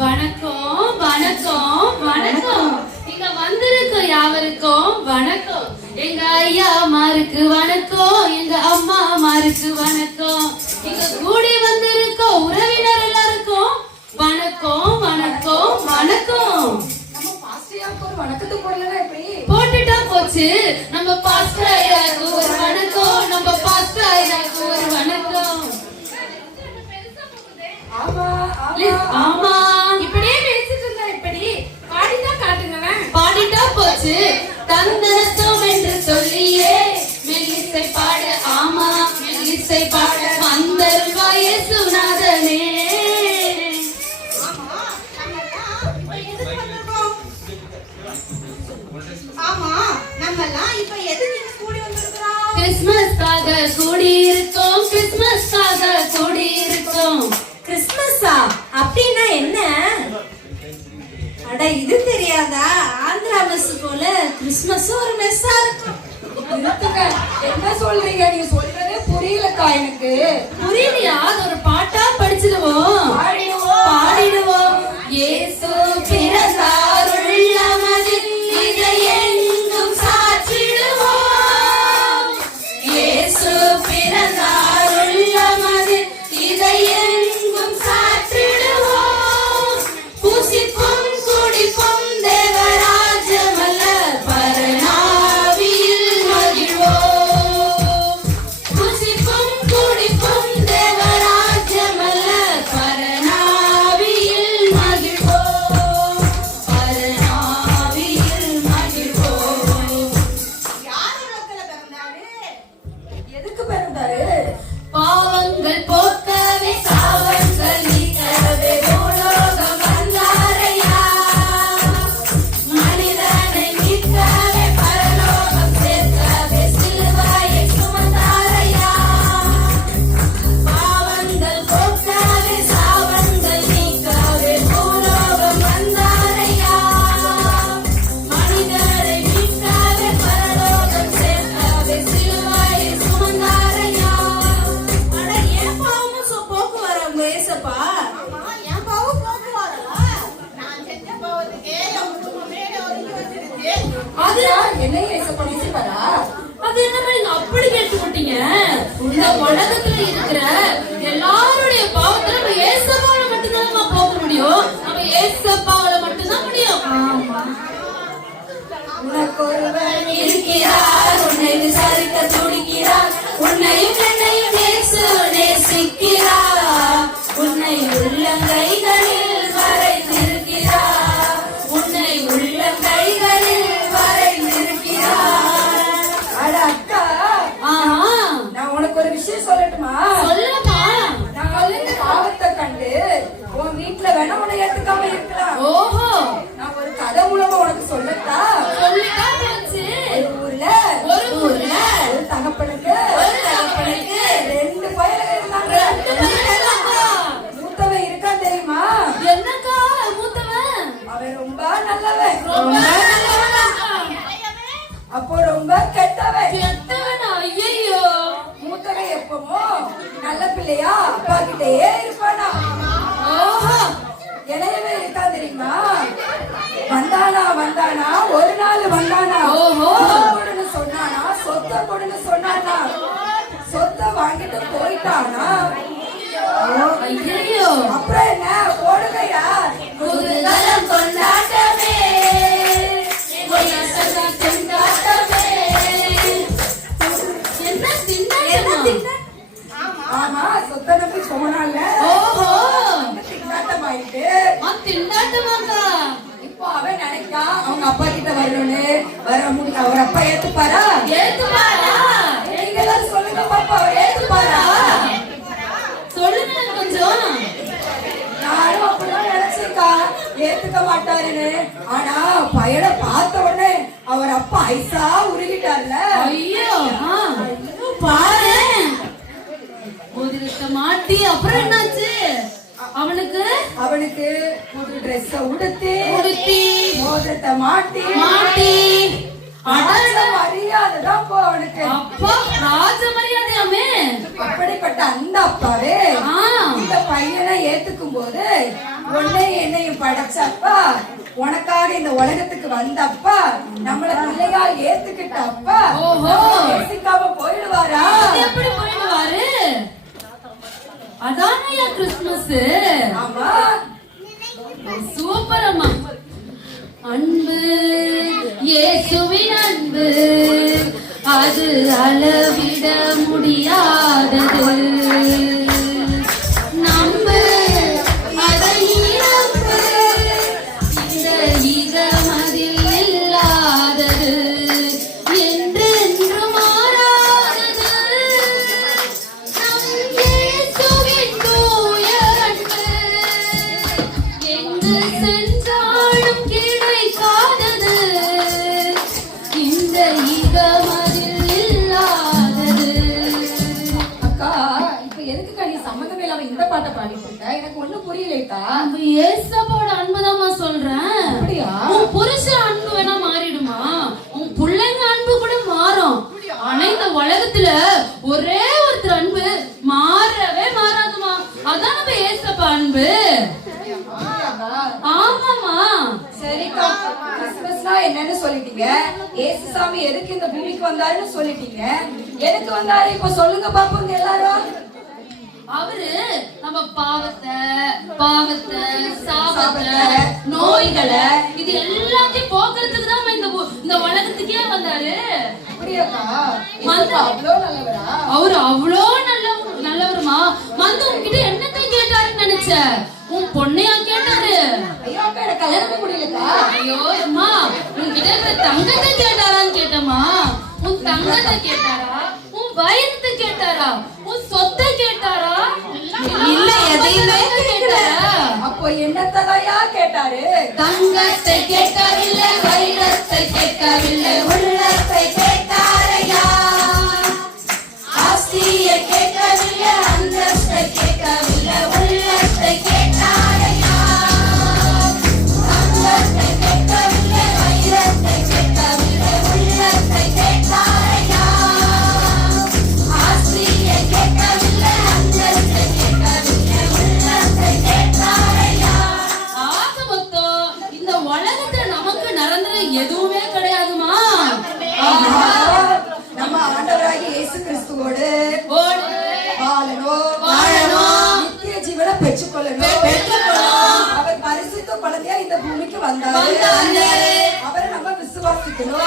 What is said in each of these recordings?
வணக்கம் வணக்கம் வணக்கம். இங்க வந்திருக்க யாவருக்கும் வணக்கம். எங்க ஐயா மாருக்கு வணக்கம், எங்க அம்மா மாருக்கு வணக்கம். இங்க கூடி வந்திருக்க உறவினர் எல்லாருக்கும் வணக்கம் வணக்கம் வணக்கம். போட்டுட்டா போச்சு. நம்ம பாஸ்டர் ஐயாக்கு ஒரு வணக்கம், நம்ம பாஸ்டர் ஐயாக்கு ஒரு வணக்கம். ஆமா இப்படியே பேசிட்டு இருந்தா இப்படி பாடிதான் காட்டுங்களேன். பாடிட்டா போச்சு. தந்தனத்தோம் என்று சொல்லியே மெல்லிசை பாட. ஆமா மெல்லிசை பாட வந்தருள்வாய் இயேசுநாதனே. கிறிஸ்மஸ்காக கூடி இருக்கோம், கிறிஸ்மஸ்காக கூடி இருக்கோம். கிறிஸ்மஸா அப்படின்னா என்ன? அட இது தெரியாதா? ஆந்திரா மெஸ் போல கிறிஸ்மஸ் ஒரு மெஸ்ஸா இருக்கும். என்ன சொல்றீங்க? நீங்க சொல்றதே புரியலக்கா எனக்கு. புரியலையா? அது ஒரு பாட்டா படிச்சிடுவோம், பாடிடுவோம். இயேசு பிறந்தார் உள்ளமதில் இதை எங்கும் சாற்றிடுவோம். இயேசு பிறந்தார் உள்ளமதில் இதை எங்கும் சாற்றிடுவோம். பூசிப்போம் குடிப்போம் தேவராஜமல்ல பரநாவியில் மகிழ்வோம். பூசிப்போம் குடிப்போம் தேவராஜமல்ல பரநாவியில் மகிழ்வோம், பரநாவியில் மகிழ்வோம். எதுக்கு பிறந்தாரு? பாவங்கள் போக்கவே சாவங்கள் நீக்கவே பூலோகம் வந்தாரையா. மனிதனை மீட்கவே பரலோகம் சேர்க்கவே சிலுவையை சுமந்தாரையா. பாவங்கள் போக்கவே சாவங்கள் நீக்கவே பூலோகம் வந்தாரையா. மனிதரை மீட்கவே பரலோகம் சேர்க்கவே சிலுவையை சுமந்தாரையா. அட ஏன் பாவமும் போக்கு வர உங்க ஏசப்பா? அது என்னைய பண்ணிச்சுப்பாரா? அது என்னமா நீங்க அப்படி கேட்டு விட்டீங்க? இந்த உலகத்துல இருக்கிற எல்லாருடைய பாவத்தை நம்ம ஏசப்பாவால மட்டும்தான் போக முடியும். நம்ம ஏசப்பாவால மட்டும்தான் முடியும். உனக்கு ஒருவன் இருக்கிறார், உன்னை விசாரிக்க துடிக்கிறார், உன்னையும் என்னையும் இயேசு நேசிக்கிறார். உன்னை உள்ளங்கைகளில் வரைந்திருக்கிறார், உன்னை உள்ளங்கைகளில் வரைந்திருக்கிறார். அட அக்கா, ஆஹா நான் உனக்கு ஒரு விஷயம் சொல்லட்டுமா? சொல்லுமா. நான் இந்த பாவத்தை கண்டு உன் வீட்டுல வேணா உன்னை ஏத்துக்காம இருக்கலாம். ஓஹோ நான் ஒரு கதை மூலமா உனக்கு சொல்லட்டா? சொல்லிட்டா போச்சு. ஒரு ஊர்ல ஒரு தகப்பனுக்கு ரெண்டு பயலுங்க இருந்தாங்க. மூத்தவன் இருக்கான் தெரியுமா? என்னக்கா மூத்தவன்? அவன் ரொம்ப நல்லவன், ரொம்ப நல்லவனா? அப்போ ரொம்ப கெட்டவன். கெட்டவனா? ஐயையோ. மூத்தவன் எப்பமோ நல்ல பிள்ளையா அப்பா கிட்டயே இருப்பானா. ஓஹோ இளையவன் இருக்கான் தெரியுமா? வந்தானா ஒரு நாள் வந்தானா. ஓஹோ. கொடுன்னு சொன்னானா, சொத்தை கொடுன்னு சொன்னானா, சொத்தை வாங்கிட்டு போயிட்டானா. ஐயையோ. அப்புறம் என்ன? போடுகையா குதூகலம் கொண்டாட்டமே, உல்லாசம் கொண்டாட்டமே. என்ன திண்டாட்டமா? ஆமா, சொத்தை நம்பி போனால. ஓஹோ திண்டாட்டமாயிட்டு திண்டாட்டமாக்கா. இப்போ அவன் நினைக்கா அவங்க அப்பா கிட்ட வரணும்னு. வர முடியும். அவர் அப்பா ஏத்துப்பாரா? ஏத்துப்பாரா? நீங்க எல்லாரும் சொல்லுங்க பாப்பா, அவர் ஏத்துப்பாரா? சொல்லுங்க கொஞ்சம். நானும் அப்படிதான் நினைச்சேக்கா, ஏத்துக்க மாட்டாருன்னு. ஆனா பையனை பார்த்த உடனே அவர் அப்பா ஐசா உருகிட்டார்ல. ஐயோ பாரு. மோதிரத்தை மாட்டி அப்புறம் என்னாச்சு? அவனுக்கு புது ட்ரெஸ் உடுத்தி மோதிரத்தை மாட்டி மரியாதை தான் போ அவனுக்கு. அப்பா ராஜ மரியாதையாமே. அப்படிப்பட்ட அந்த அப்பாவே இந்த பையனை ஏத்துக்கும் போது உன்னை என்னையும் படைச்சப்பா, உனக்காக இந்த உலகத்துக்கு வந்தப்பா, நம்மள பிள்ளையா ஏத்துக்கிட்டப்பா, ஓஹோ. நேசிக்காம போயிடுவாரா? அது எப்படி போயிடுவாரு? அதானயா கிறிஸ்துமஸ். ஆமா, சூப்பர் அம்மா. அன்பு, இயேசுவின் அன்பு, அது அளவிட முடியாதது. நம்பு, அதை நம்பு, இந்த இகமதில் இல்லாதது, என்றென்று மாறாதது. நம் இயேசுவின் தூய அன்பு, எங்கு சென்றாலும் கிடைக்காதது, இந்த இகமதில் இல்லாதது. அக்கா, இப்ப எதுக்குக்கா நீ சம்மந்தமே இல்லாம இந்த பாட்டை பாடிட்டு இருக்க? எனக்கு ஒண்ணும் புரியலைக்கா. நம்ம ஏசப்பாவோட அன்புதாம்மா சொல்றேன். அப்படியா? உன் புருஷன் அன்பு வேணா மாறிடுமா, உன் பிள்ளைங்க அன்பு கூட மாறும். ஆனா இந்த உலகத்துல ஒரே ஒருத்தர் அன்பு மாறவே மாறாதுமா. அதான் நம்ம ஏசப்பா அன்பு. ஆமாமா. சரிக்கா, கிறிஸ்துமஸ்னா என்னன்னு சொல்லிட்டீங்க, ஏசுசாமி எதுக்கு இந்த பூமிக்கு வந்தாருன்னு சொல்லிட்டீங்க, எதுக்கு வந்தாரு இப்ப சொல்லுங்க பாப்போங்க எல்லாரும். அவரு நம்ம பாவத்தை சாபத்தை நோய்களை இது எல்லாத்தையும் போக்குறதுக்கு தான் இந்த உலகத்துக்கே வந்தாரு. அப்படியாக்கா? வந்து அவ்வளோ நல்லவரா? அவரு அவ்வளோ நல்லவருமா. வந்து உன்கிட்ட என்னத்தை கேட்டாருன்னு நினைச்ச? உன் பொண்ணையா கேட்டாரு? ஐயோ அப்ப எனக்கு கல்யாணமே முடியலக்கா. ஐயோ அம்மா, உன்கிட்ட இருக்கிற தங்கத்தை கேட்டாரான்னு கேட்டம்மா. உன் தங்கத்தை கேட்டாரா, உன் வயத்தை கேட்டாரா, உன் சொத்தை கேட்டாரா? இல்ல, எதையுமே கேட்டாரா? அப்போ என்னத்ததையா கேட்டாரு? தங்கத்தை கேட்கவில்லை, வைரத்தை கேட்கவில்லை, உள்ளத்தை கேட்டாரையா. ஆஸ்தியை கேட்கவில்லை, அந்தஸ்தை கேட்கவில்லை, உள்ளத்தை கேட்டாரையா. தங்கத்தை கேட்கவில்லை, வைரத்தை கேட்கவில்லை, உள்ளத்தை கேட்டாரையா. ஆஸ்தியை கேட்கவில்லை, அந்தஸ்தை கேட்கவில்லை, உள்ளத்தை கேட்டாரையா. ஆக மொத்தம் இந்த உலகத்துல நமக்கு நடந்தது எதுவுமே கிடையாதுமா. ஆஹா, நம்ம ஆண்டவராகிய இயேசு கிறிஸ்துவோடு வாழணும், நித்திய ஜீவனை பெற்றுக்கொள்ளணும். அவர் பரிசுத்த குழந்தையா இந்த பூமிக்கு வந்தாரு. அவரை நம்ம விசுவாசிக்கணும்,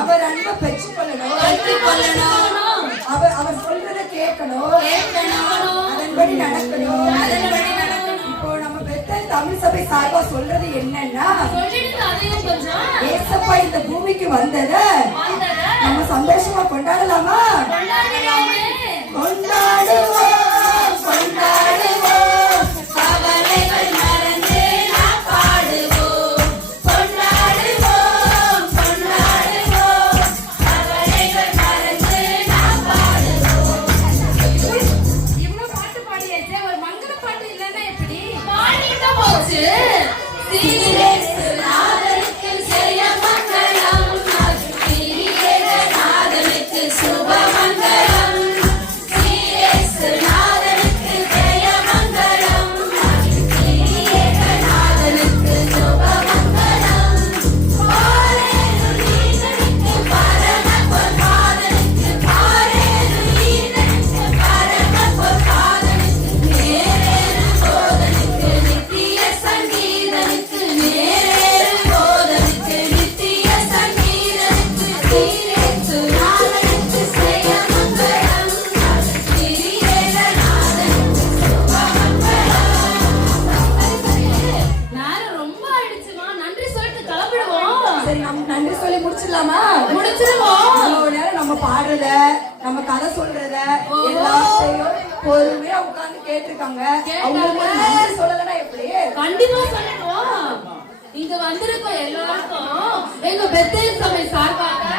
அவர் அன்பை பெற்றுக்கொள்ளணும், அவர் சொல்றதை கேட்கணும், அதன்படி நடக்கணும். இப்போ நம்ம பெத்தல் தமிழ் சபை சார்பா சொல்றது என்னன்னா, ஏசப்பா இந்த பூமிக்கு வந்தத நம்ம சந்தோஷமா கொண்டாடலாமா? கொண்டாடுவோம், கொண்டாடுவோம், கவலைகள் மறந்து நாம் பாடுவோம். கொண்டாடுவோம், கொண்டாடுவோம், கவலைகள் மறந்து நாம் பாடுவோம். இவ்வளவு பாட்டு பாடியாச்சே, ஒரு மங்கள பாட்டு இல்லன்னா எப்படி? பாடிட்டு போச்சு. சீரேசு நாதனுக்கு ஜெயமங்கலம், சீரேசு நாதனுக்கு சுபமங்கலம். சீரேசு நாதனுக்கு ஜெயமங்கலம், சீரேசு நாதனுக்கு சுபமங்கலம். பாரேனு நீதனுக்கு பரம பொற்பாதனுக்கு, பாரேனு நீதனுக்கு பரம பொற்பாதனுக்கு, நேரேறு போதனுக்கு நித்திய சங்கீதனுக்கு, நேரேறு போதனுக்கு நித்திய சங்கீதனுக்கு. சீரேசு நாதனுக்கு ஜெயமங்கலம், சீரேசு நாதனுக்கு சுபமங்கலம். நேரம் ரொம்ப ஆயிடுச்சுமா, நன்றி சொல்லிட்டு கிளம்பிடுவோம். சரி, நம்ம நன்றி சொல்லி முடிச்சிடலாமா? முடிச்சிருவோம். இவ்வளவு நேரம் நம்ம பாடுறத, நம்ம கதை சொல்றத எல்லாத்தையும் பொறுமையா உட்கார்ந்து கேட்டிருக்காங்க. அவங்களுக்கு ஒரு நன்றி சொல்லலைன்னா எப்படி? கண்டிப்பா சொல்லிடுவோம். இங்க வந்திருக்கோம் எல்லாருக்கும் எங்க பெத்தேல் சபை சார்பாக